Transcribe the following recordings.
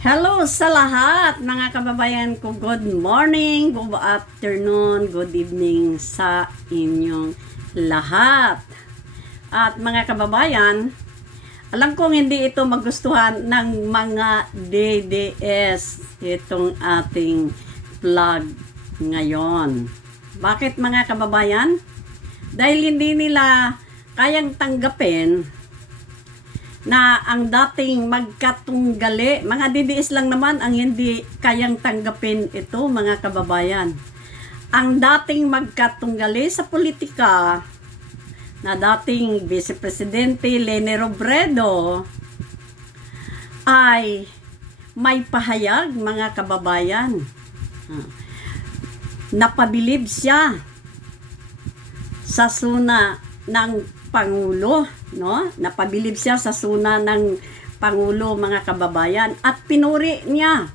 Hello sa lahat mga kababayan ko. Good morning, good afternoon, good evening sa inyong lahat. At mga kababayan, alam kong hindi ito magustuhan ng mga DDS itong ating vlog ngayon. Bakit mga kababayan? Dahil hindi nila kayang tanggapin na ang dating magkatunggali, mga DDS lang naman ang hindi kayang tanggapin ito mga kababayan. Ang dating magkatunggali sa politika na dating Vice Presidente Leni Robredo ay may pahayag mga kababayan. Napabilib siya sa suna ng Pangulo, no? Napabilib siya sa suna ng Pangulo mga kababayan at pinuri niya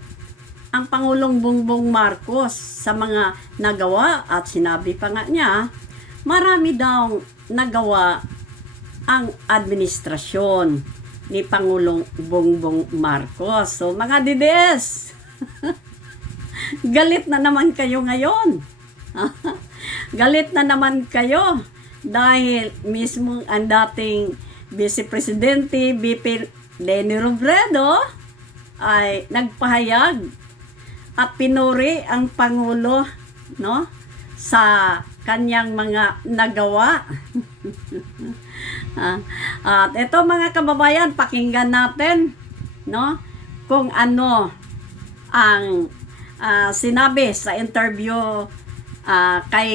ang Pangulong Bongbong Marcos sa mga nagawa at sinabi pa nga niya marami daw nagawa ang administrasyon ni Pangulong Bongbong Marcos. So mga DDS, galit na naman kayo ngayon. Galit na naman kayo. Dahil mismo ang dating Vice Presidente VP Leni Robredo ay nagpahayag at pinuri ang Pangulo, no, sa kanyang mga nagawa. At ito mga kababayan, pakinggan natin, no, kung ano ang sinabi sa interview kay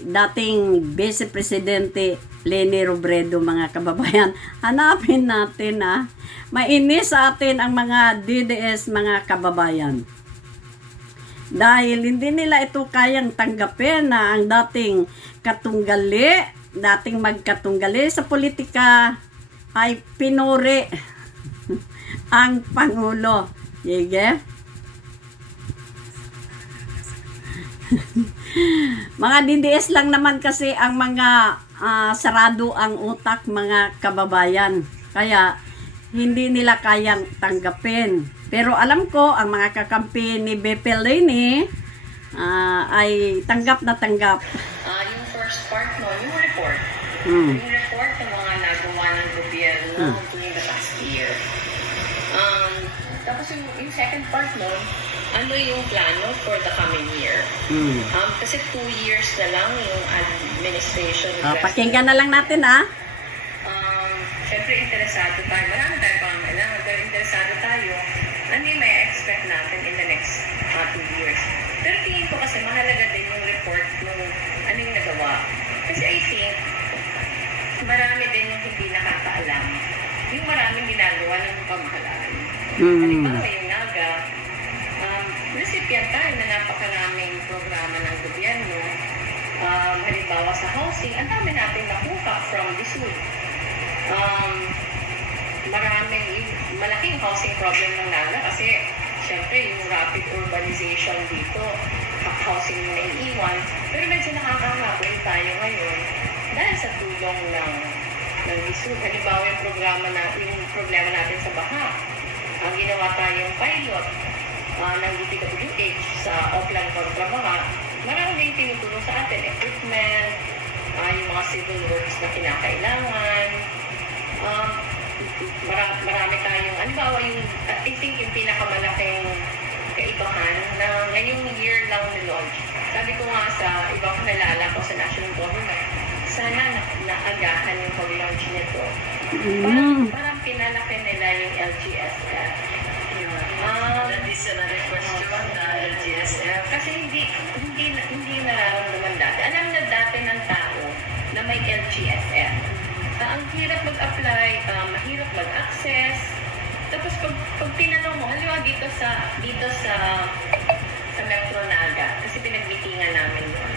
dating Vice Presidente Leni Robredo mga kababayan. Hanapin natin mainis sa atin ang mga DDS mga kababayan. Dahil hindi nila ito kayang tanggapin na ang dating magkatunggali sa politika ay pinuri ang Pangulo. Sige? Mga DDS lang naman kasi ang mga sarado ang utak mga kababayan. Kaya hindi nila kayang tanggapin. Pero alam ko ang mga kakampi ni BP Leni ay tanggap na tanggap. Yung first part no, yung report. Yung report ng mga nagawa ng gobyerno during the past year. Tapos yung second part no, ano yung plano for the coming year. Kasi 2 years na lang yung administration. Pakinggan na lang natin Siyempre interesado tayo. Marami tayo pang kailangan. Pero interesado tayo. Ano yung may expect natin in the next 2 years. Pero tingin ko kasi mahalaga din yung report ng ano yung nagawa. Kasi I think marami din yung hindi nakakaalam. Yung maraming ginagawa ng pamahalaan. Halimbawa yung NAGA, recipient tayo na napakaraming programa ng gobyerno. Halimbawa sa housing, ang dami natin nakuha from DSUD. Malaking housing problem ng NAGA kasi syempre yung rapid urbanization dito, housing yung naiiwan. Pero medyo nakakahabol tayo ngayon dahil sa tulong ng DSUD. Halimbawa yung problema natin sa baha. Ang ginawa tayong pilot ng DPWH sa Auckland kontra Baha, marami din tinutulong sa atin, equipment, yung mga civil works na kinakailangan. Marami tayong, I think yung pinakamalaking kaibahan na ngayong year lang ni-launch. Sabi ko nga sa ibang kilala ko sa national government, sana naagahan yung pag-launch nito. Parang pinalaki nila yung LGSF. That is another question, LGSF. Kasi hindi nararamdaman dati. Alam na dati ng tao na may LGSF. Ang hirap mag-apply, mahirap mag-access. Tapos pag tinanong mo, halimbawa dito sa Metro Naga, kasi pinagmitingan namin yun.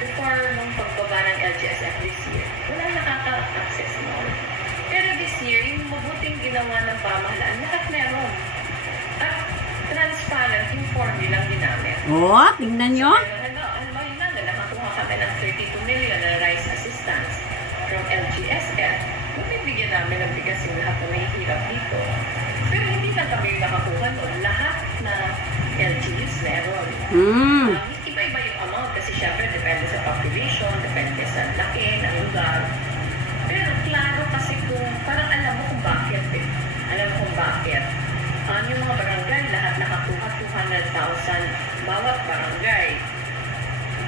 Before nung pagbaba ng LGSF this year, wala nakaka-access noon. Pero this year, yung mabuting ginawa ng pamahalaan, lahat meron. At transparent yung formulang ginamit. Tingnan nyo. Halimbawa yun na, nakakuha kami ng 32 million na rice assistance from LGSF. Bigyan namin ng bigas yung lahat na may hirap dito. Pero hindi lang kami Mm. Iba-iba yung amount kasi syempre depende sa population, depende sa laki ng lugar. Pero klaro kasi kung, parang alam mo kung bakit eh. Alam mo kung bakit. Yung mga barangay, lahat nakakuha 200,000 bawat barangay.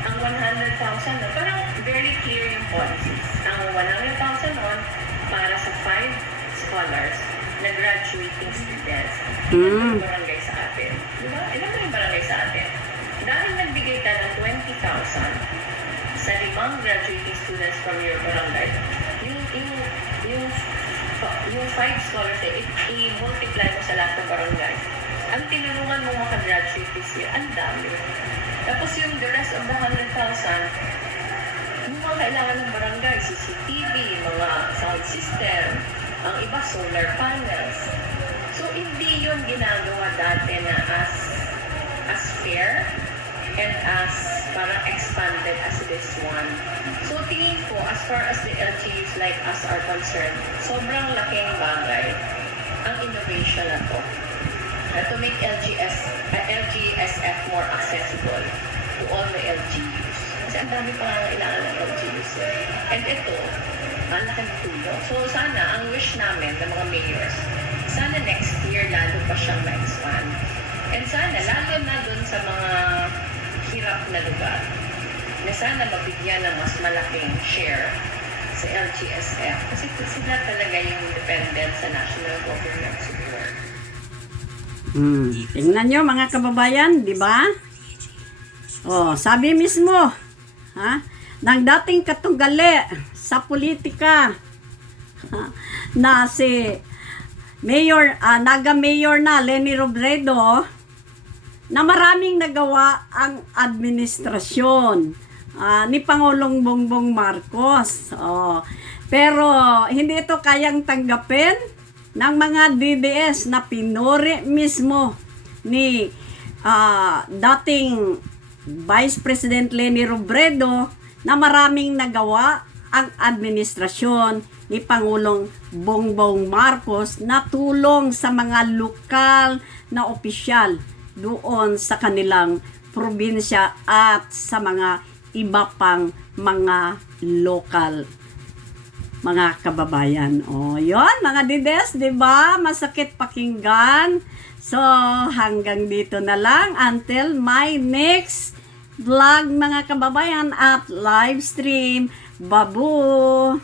Ang 100,000 na, parang very clear yung policies. Ang 100,000 nun, para sa 5 scholars na graduating students. Ilan yung barangay sa atin? Diba? Ilan ba yung barangay sa atin? Dahil nagbigay ka ng 20,000 sa 5 graduating students from your barangay, yung 5 scholars ay i-multiply mo sa lahat ng barangay. Ang tinulungan mo makagraduate this year, ang dami. Tapos yung the rest of the 100,000, yung mga kailangan ng barangay, CCTV, mga sound system, ang iba solar panels. So hindi yun ginagawa dati na as fair and as parang expanded as this one. So tingin ko, as far as the LGUs like us are concerned, sobrang laking bagay ang innovation na to. To make LGSF more accessible to all the LGUs. Kasi ang dami pa nga kailangan ng LGUs. And ito, ang laking tulong. So sana, ang wish namin ng mga mayors, sana next year lalo pa siyang ma-expand. And sana, lalo na dun sa mga hirap na lugar, na sana mabigyan ng mas malaking share sa LGSF. Kasi sila talaga yung dependent sa national government support. Tingnan nyo mga kababayan, di ba? Oh, sabi mismo, ng dating katunggali sa politika, na si Mayor, Naga-Mayor na Leni Robredo, na maraming nagawa ang administrasyon ni Pangulong Bongbong Marcos. Pero hindi ito kayang tanggapin ng mga DDS na pinuri mismo ni dating Vice President Leni Robredo na maraming nagawa ang administrasyon ni Pangulong Bongbong Marcos na tulong sa mga lokal na opisyal doon sa kanilang probinsya at sa mga iba pang mga lokal mga kababayan. Yon mga dides, 'di ba? Masakit pakinggan. So, hanggang dito na lang until my next vlog mga kababayan at live stream. Babu!